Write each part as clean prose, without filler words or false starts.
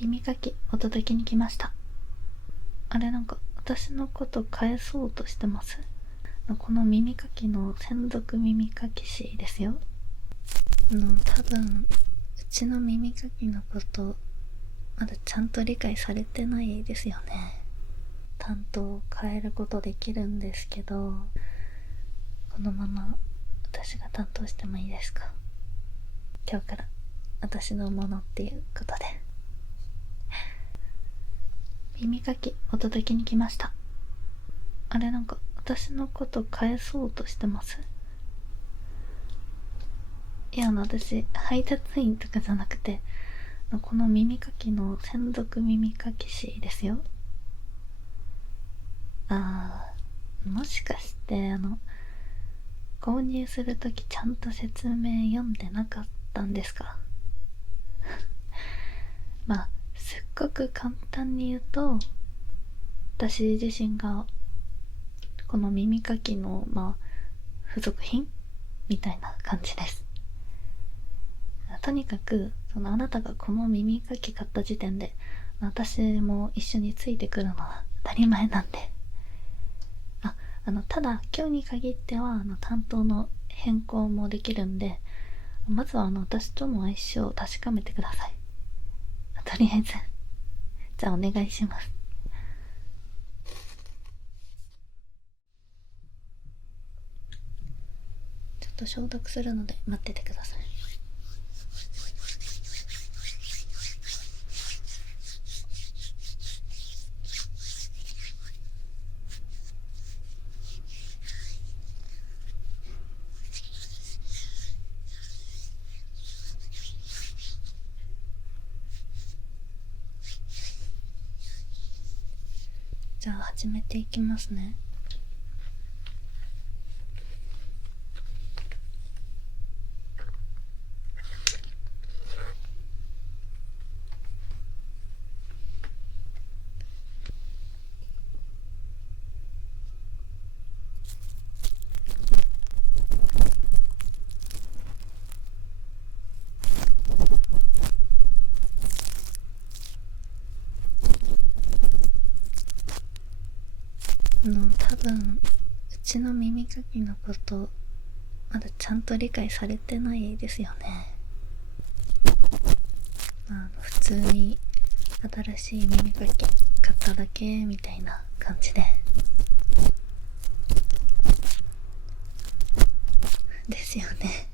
耳かきお届けに来ました。あれ、なんか私のこと返そうとしてます？この耳かきの専属耳かき師ですよ。多分うちの耳かきのことまだちゃんと理解されてないですよね。担当を変えることできるんですけど、このまま私が担当してもいいですか？今日から私のものっていうことで。耳かきお届けに来ました。あれ、なんか私のこと返そうとしてます？いや、私配達員とかじゃなくて、この耳かきの専属耳かき師ですよ。もしかして購入するときちゃんと説明読んでなかったんですか？まあすっごく簡単に言うと、私自身がこの耳かきの付属品みたいな感じです。とにかくあなたがこの耳かき買った時点で私も一緒についてくるのは当たり前なんで。ただ今日に限っては担当の変更もできるんで、まずは私との相性を確かめてください。とりあえずじゃあお願いします。ちょっと消毒するので待っててください。じゃあ始めていきますね。多分うちの耳かきのことまだちゃんと理解されてないですよね。普通に新しい耳かき買っただけみたいな感じですよね。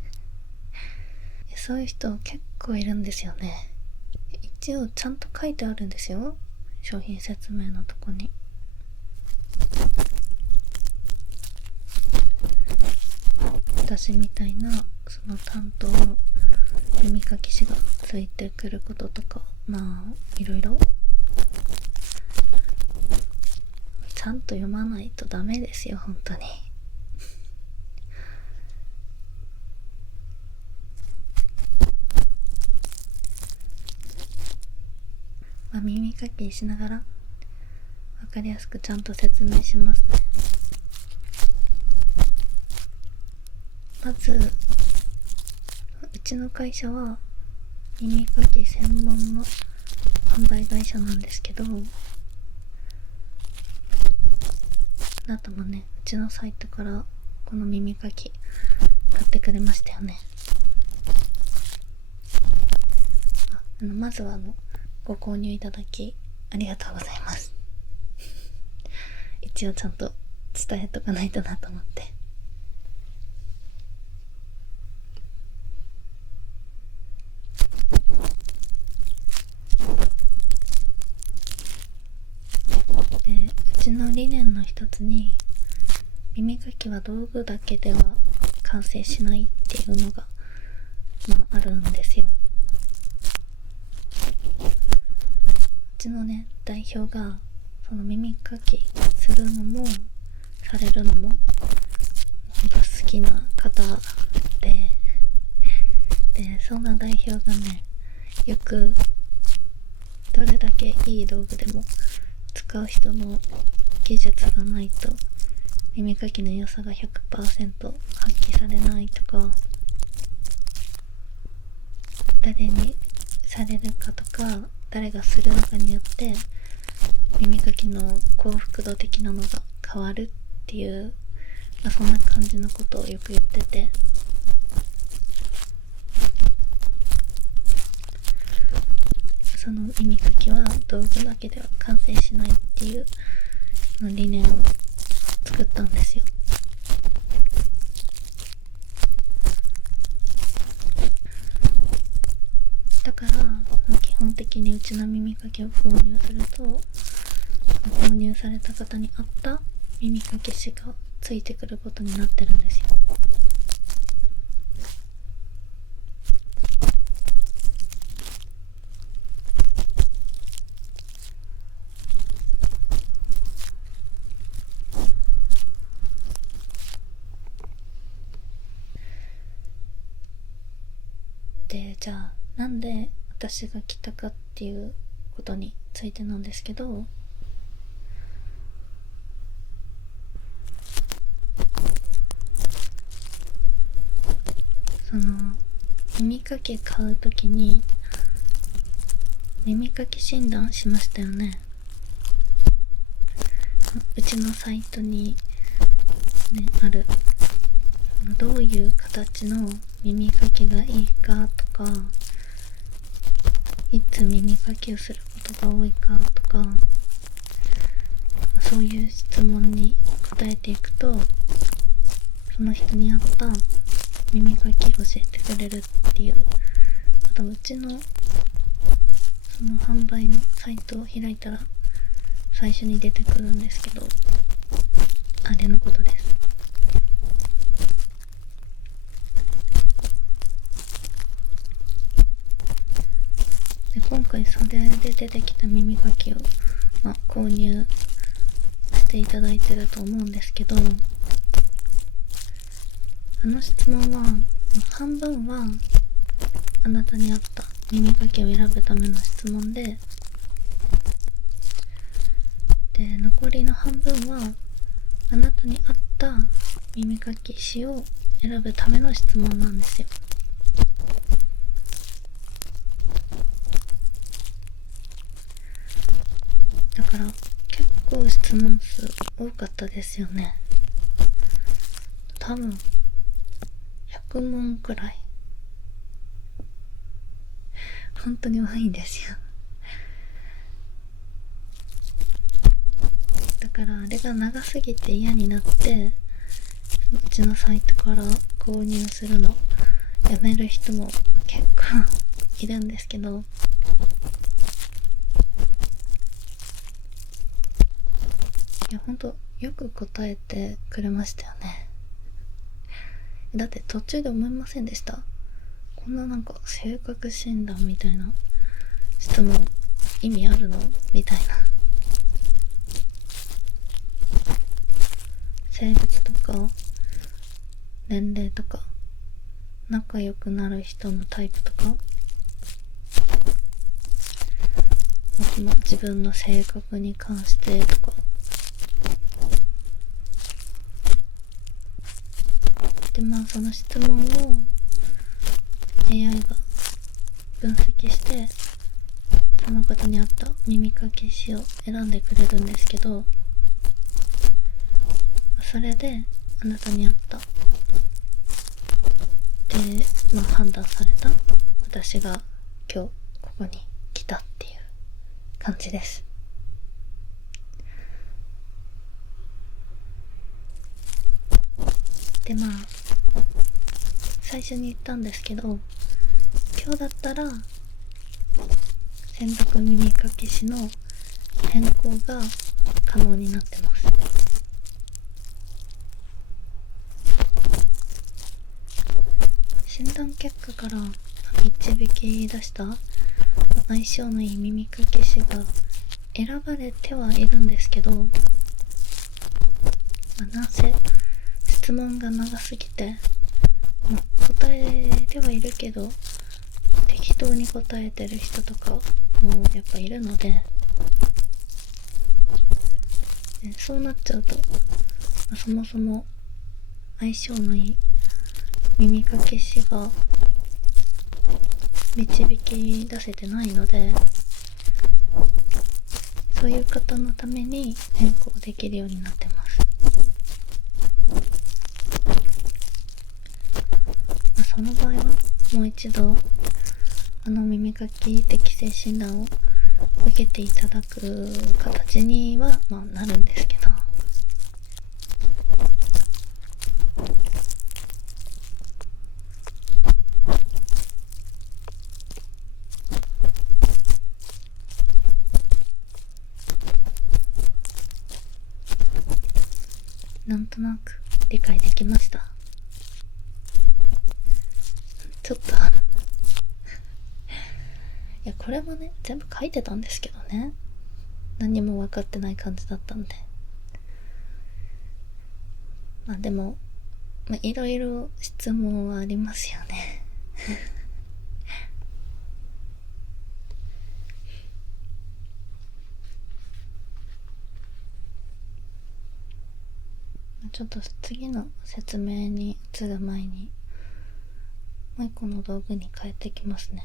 そういう人結構いるんですよね。一応ちゃんと書いてあるんですよ、商品説明のとこに。私みたいなその担当の耳かき師がついてくることとか、いろいろちゃんと読まないとダメですよ、本当に。耳かきしながら分かりやすくちゃんと説明しますね。まずうちの会社は耳かき専門の販売会社なんですけど、あなたもね、うちのサイトからこの耳かき買ってくれましたよね。まずはご購入いただきありがとうございます。一応ちゃんと伝えとかないとなと思って。で、うちの理念の一つに、耳かきは道具だけでは完成しないっていうのがあるんですよ。うちのね、代表がその耳かきするのもされるのも本当好きな方で、そんな代表がね、よくどれだけいい道具でも使う人の技術がないと耳かきの良さが 100% 発揮されないとか、誰にされるかとか誰がするのかによって耳かきの幸福度的なのが変わるっていう、そんな感じのことをよく言ってて、その耳かきは道具だけでは完成しないっていう理念を作ったんですよ。だから基本的にうちの耳かきを購入すると、購入された方に合った耳かき師がついてくることになってるんですよ。で、じゃあなんで私が来たかっていうことについてなんですけど、その耳かき買うときに耳かき診断しましたよね。うちのサイトにねある、どういう形の耳かきがいいかとか、いつ耳かきをすることが多いかとか、そういう質問に答えていくと、その人に合った耳かき教えてくれるっていう、あとうちのその販売のサイトを開いたら最初に出てくるんですけど、あれのことです。で、今回それで出てきた耳かきを、購入していただいてると思うんですけど、あの質問は半分はあなたに合った耳かきを選ぶための質問で、残りの半分はあなたに合った耳かき師を選ぶための質問なんですよ。だから結構質問数多かったですよね。多分100問くらい。本当に多いんですよ。だからあれが長すぎて嫌になって、うちのサイトから購入するのやめる人も結構いるんですけど、いやほんとよく答えてくれましたよね。だって途中で思いませんでした？こんななんか性格診断みたいな質問意味あるのみたいな。性別とか年齢とか仲良くなる人のタイプとか、あと自分の性格に関してとかで、その質問を AI が分析してその方に合った耳かき師を選んでくれるんですけど、それであなたに合ったで、判断された私が今日ここに来たっていう感じです。で、最初に言ったんですけど、今日だったら専属耳かき師の変更が可能になってます。診断結果から導き出した相性のいい耳かき師が選ばれてはいるんですけど、なんせ質問が長すぎて、答えてはいるけど適当に答えてる人とかもやっぱいるので、そうなっちゃうと、そもそも相性のいい耳かき師が導き出せてないので、そういう方のために変更できるようになってます。その場合はもう一度耳かき適正診断を受けていただく形には、なるんですけど、なんとなく理解できました。ちょっといや、これもね全部書いてたんですけどね、何も分かってない感じだったんで、でもいろいろ質問はありますよねちょっと次の説明に移る前にもう一個の道具に変えてきますね。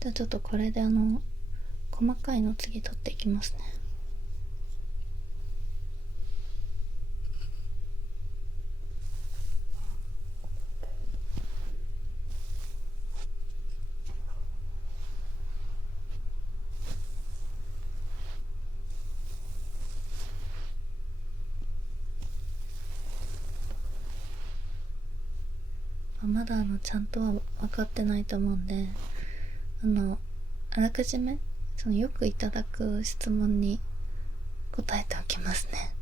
じゃあちょっとこれで細かいの次取っていきますね。まだちゃんとは分かってないと思うんで、あらかじめよくいただく質問に答えておきますね。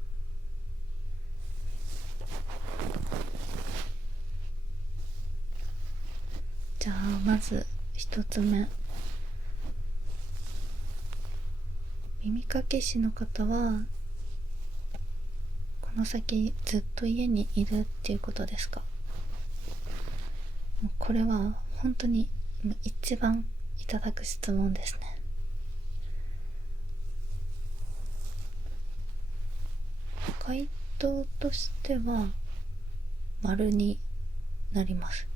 じゃあまず一つ目、耳かき師の方はこの先ずっと家にいるっていうことですか？もうこれは本当に一番いただく質問ですね。回答としては丸になります。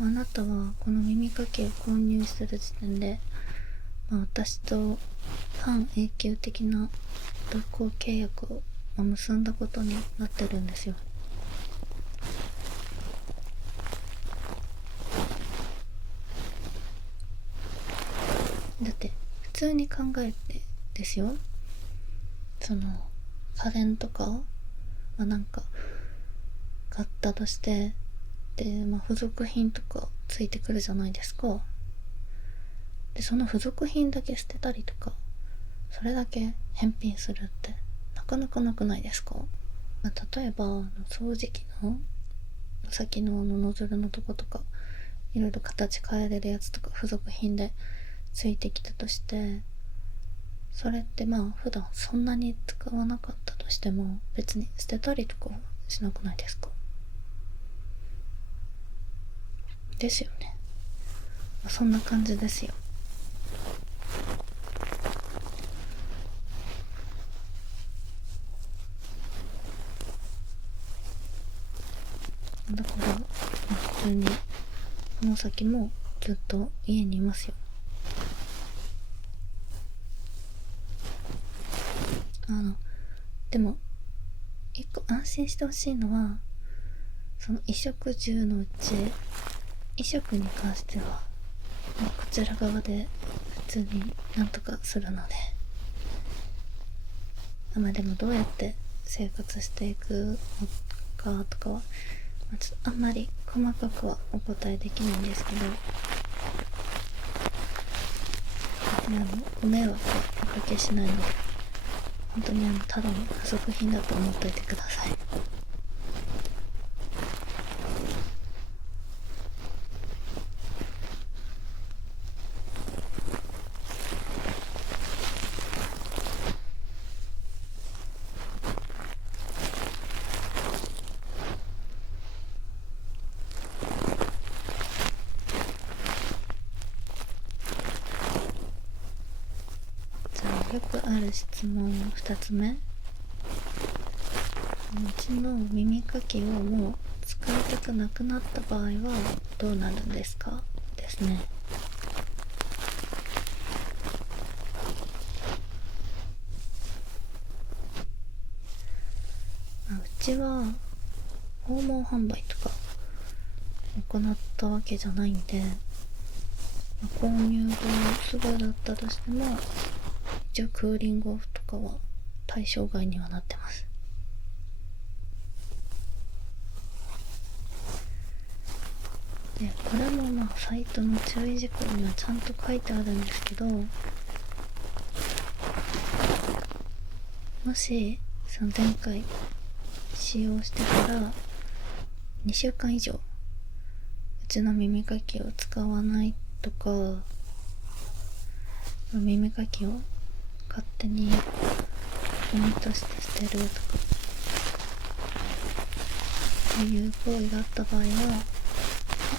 あなたはこの耳かきを購入する時点で、私と半永久的な同行契約を結んだことになってるんですよ。だって普通に考えてですよ、家電とか、なんか買ったとして、で、付属品とかついてくるじゃないですか。で、その付属品だけ捨てたりとか、それだけ返品するってなかなかなくないですか？例えば掃除機の先のノズルのとことか、いろいろ形変えれるやつとか付属品でついてきたとして、それって普段そんなに使わなかったとしても別に捨てたりとかしなくないですか？ですよね。そんな感じですよ。だから普通にこの先もずっと家にいますよ。でも一個安心してほしいのは、その衣食住のうち衣食に関してはこちら側で普通になんとかするので、でもどうやって生活していくのかとかは、ちょっとあんまり細かくはお答えできないんですけど、ご迷惑はおかけしないので、本当にただの付属品だと思っといてください。よくある質問2つ目、うちの耳かきをもう使いたくなくなった場合はどうなるんですかですね。うちは訪問販売とか行ったわけじゃないんで、購入後すぐだったとしても一応クーリングオフとかは対象外にはなってます。でこれもサイトの注意事項にはちゃんと書いてあるんですけど、もしその前回使用してから2週間以上うちの耳かきを使わないとか、耳かきを勝手にゴミとして捨てるとかそういう行為があった場合は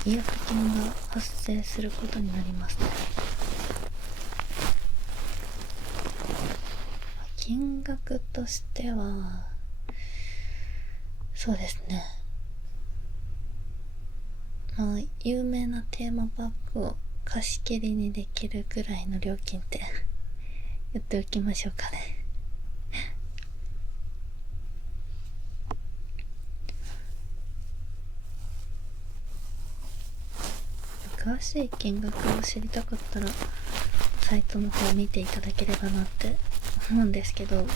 違約金が発生することになりますね。金額としてはそうですね、有名なテーマパークを貸し切りにできるくらいの料金って言っておきましょうかね。詳しい金額を知りたかったらサイトの方を見ていただければなって思うんですけど、も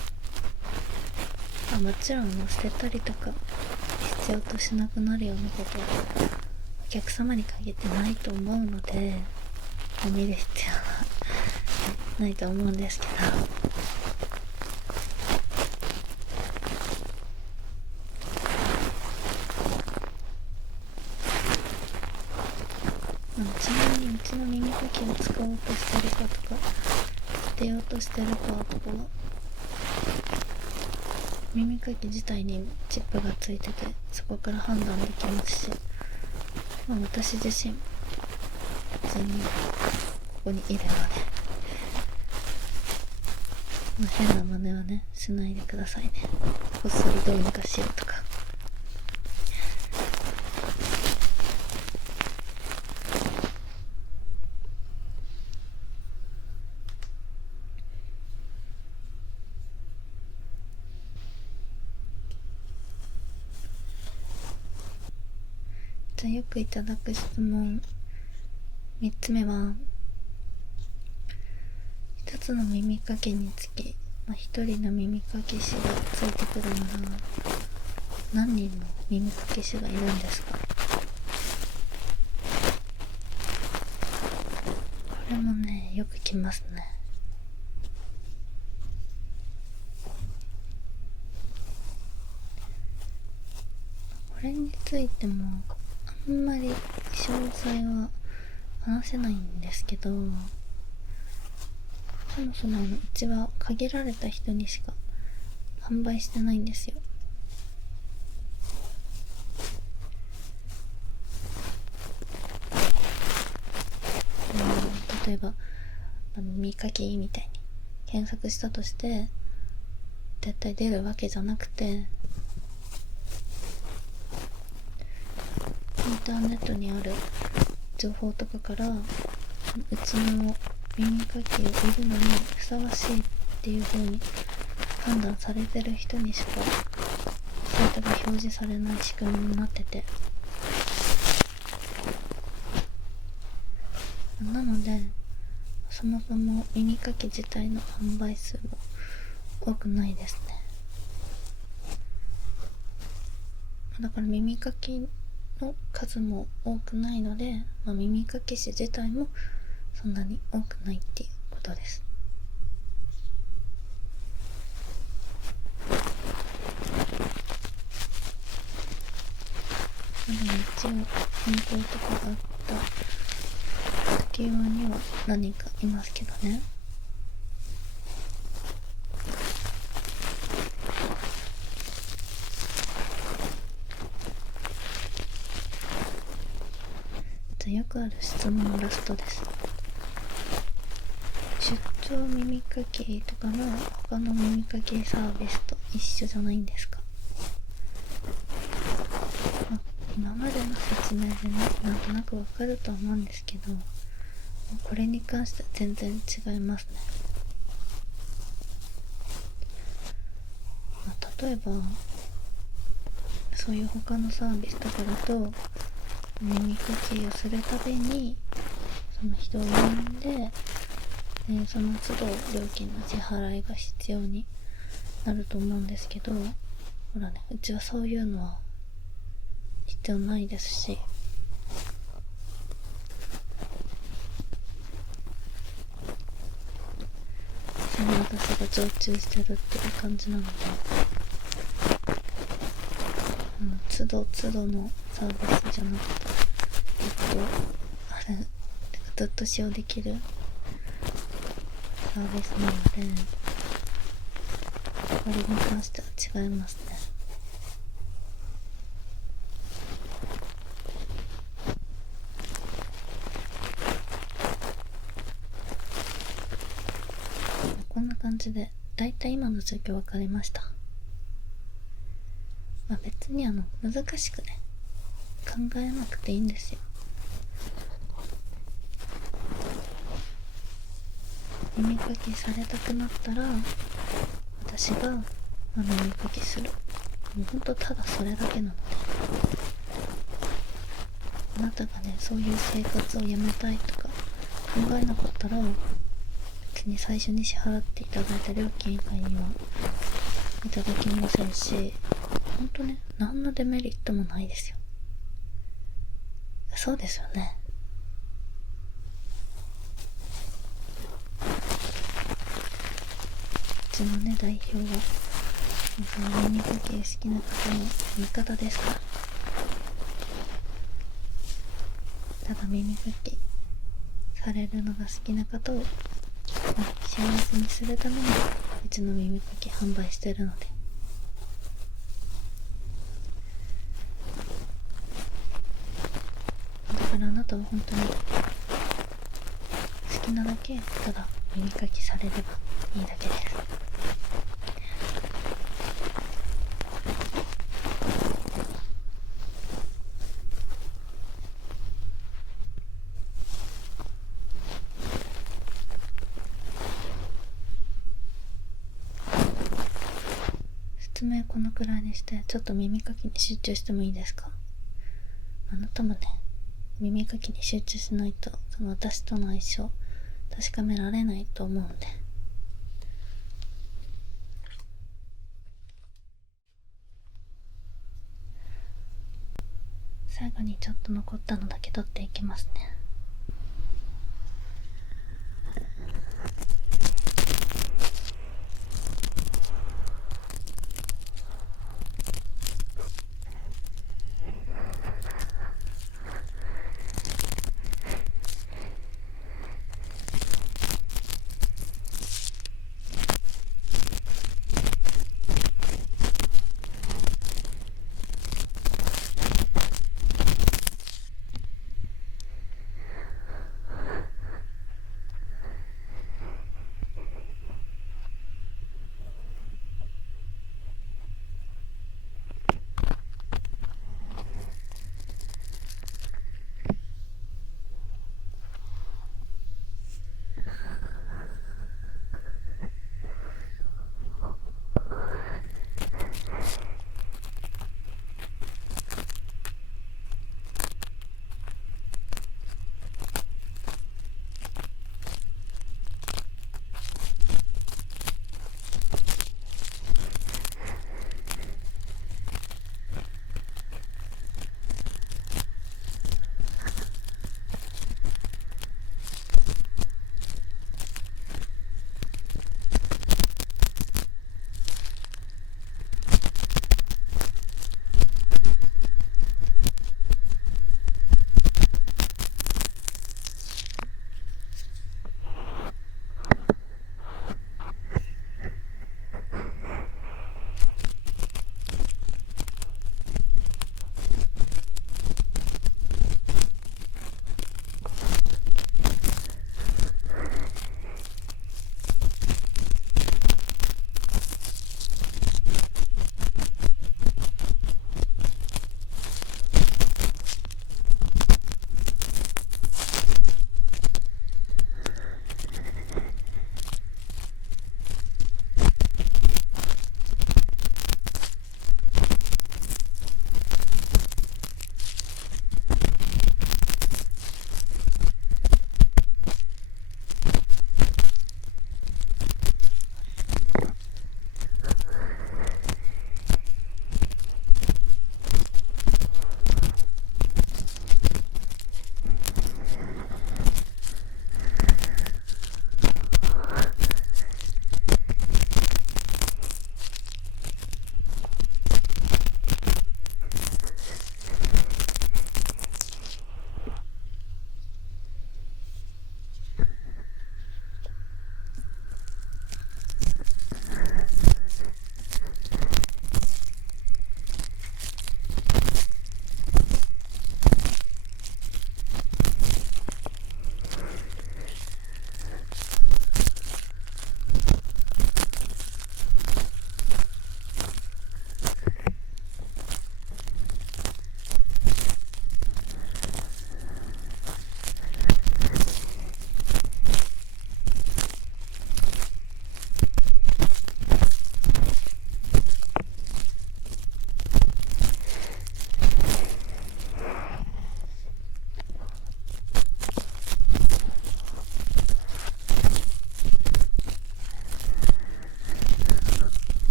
ちろん捨てたりとか必要としなくなるようなことはお客様に限ってないと思うので見る必要はないと思うんですけど、ちなみにうちの耳かきを使おうとしてるかとか捨てようとしてるかとかは耳かき自体にチップがついててそこから判断できますし、私自身普通にここにいるので、変な真似はねしないでくださいね。こっそりどうにかしようとか。じゃあよくいただく質問3つ目は、1つの耳かきにつき、1人の耳かき師がついてくるなら何人の耳かき師がいるんですか？これもねよく来ますね。これについてもあんまり詳細は話せないんですけど、そもそもうちは限られた人にしか販売してないんですよ。例えば耳かきみたいに検索したとして絶対出るわけじゃなくて、インターネットにある情報とかからうちの耳かきを売るのにふさわしいっていう風に判断されてる人にしかサイトが表示されない仕組みになってて、なのでそもそも耳かき自体の販売数も多くないですね。だから耳かきの数も多くないので、耳かき師自体もそんなに多くないっていうことです。一応変更とかがあった時用には何人かいますけどね。よくある質問のラストです。出張耳かきとかの他の耳かきサービスと一緒じゃないんですか？今までの説明でね、なんとなくわかるとは思うんですけど、これに関しては全然違いますね。例えばそういう他のサービスとかだと、耳かきをするたびにその人を呼んで、その都度料金の支払いが必要になると思うんですけど、ほらね、うちはそういうのは必要ないですし、その私が常駐してるっていう感じなので、都度都度のサービスじゃなくて、ずっと使用できるサービスなので、これに関しては違いますね。こんな感じでだいたい今の状況分かりました。別に難しくね考えなくていいんですよ。耳かきされたくなったら私が耳かきする。もうほんとただそれだけなので、あなたがねそういう生活をやめたいとか考えなかったら、別に最初に支払っていただいた料金以外にはいただきませんし、ほんとね何のデメリットもないですよ。そうですよね。うちのね代表はその耳かき好きな方の味方ですから。ただ耳かきされるのが好きな方を幸せにするためにうちの耳かき販売してるので、だからあなたは本当に好きなだけただ耳かきされればいいだけです。説明このくらいにして、ちょっと耳かきに集中してもいいですか？あなたもね耳かきに集中しないと、その私との相性確かめられないと思うんで。最後にちょっと残ったのだけ取っていきますね。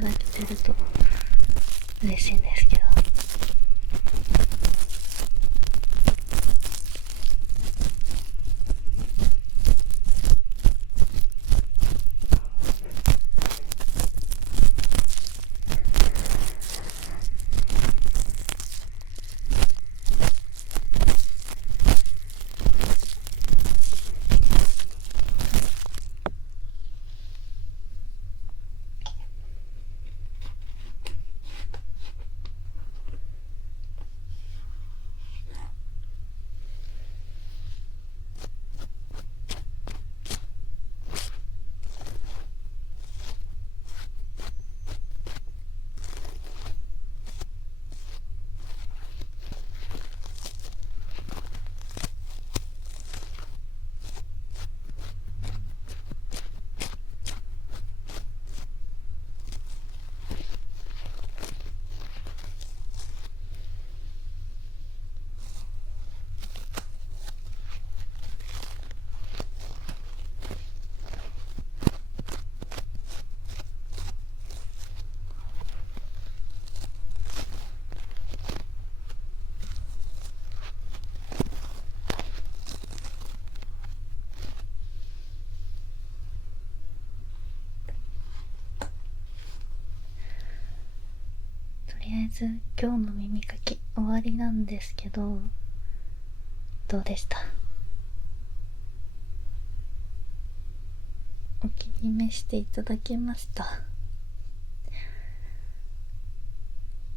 ただけてると嬉しいんですけど。とりあえず今日の耳かき終わりなんですけど、どうでした？お気に召していただけました？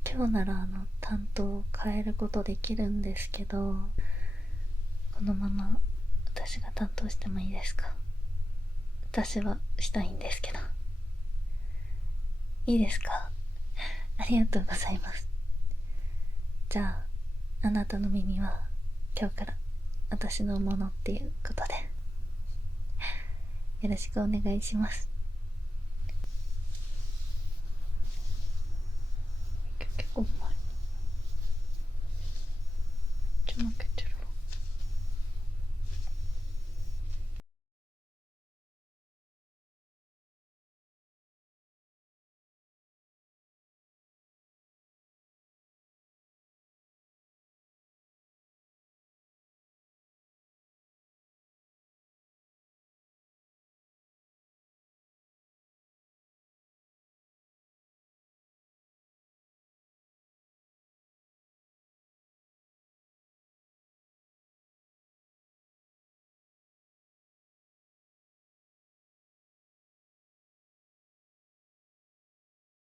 今日なら担当を変えることできるんですけど、このまま私が担当してもいいですか？私はしたいんですけど。いいですか？ありがとうございます。じゃあ、あなたの耳は今日から私のものっていうことでよろしくお願いします。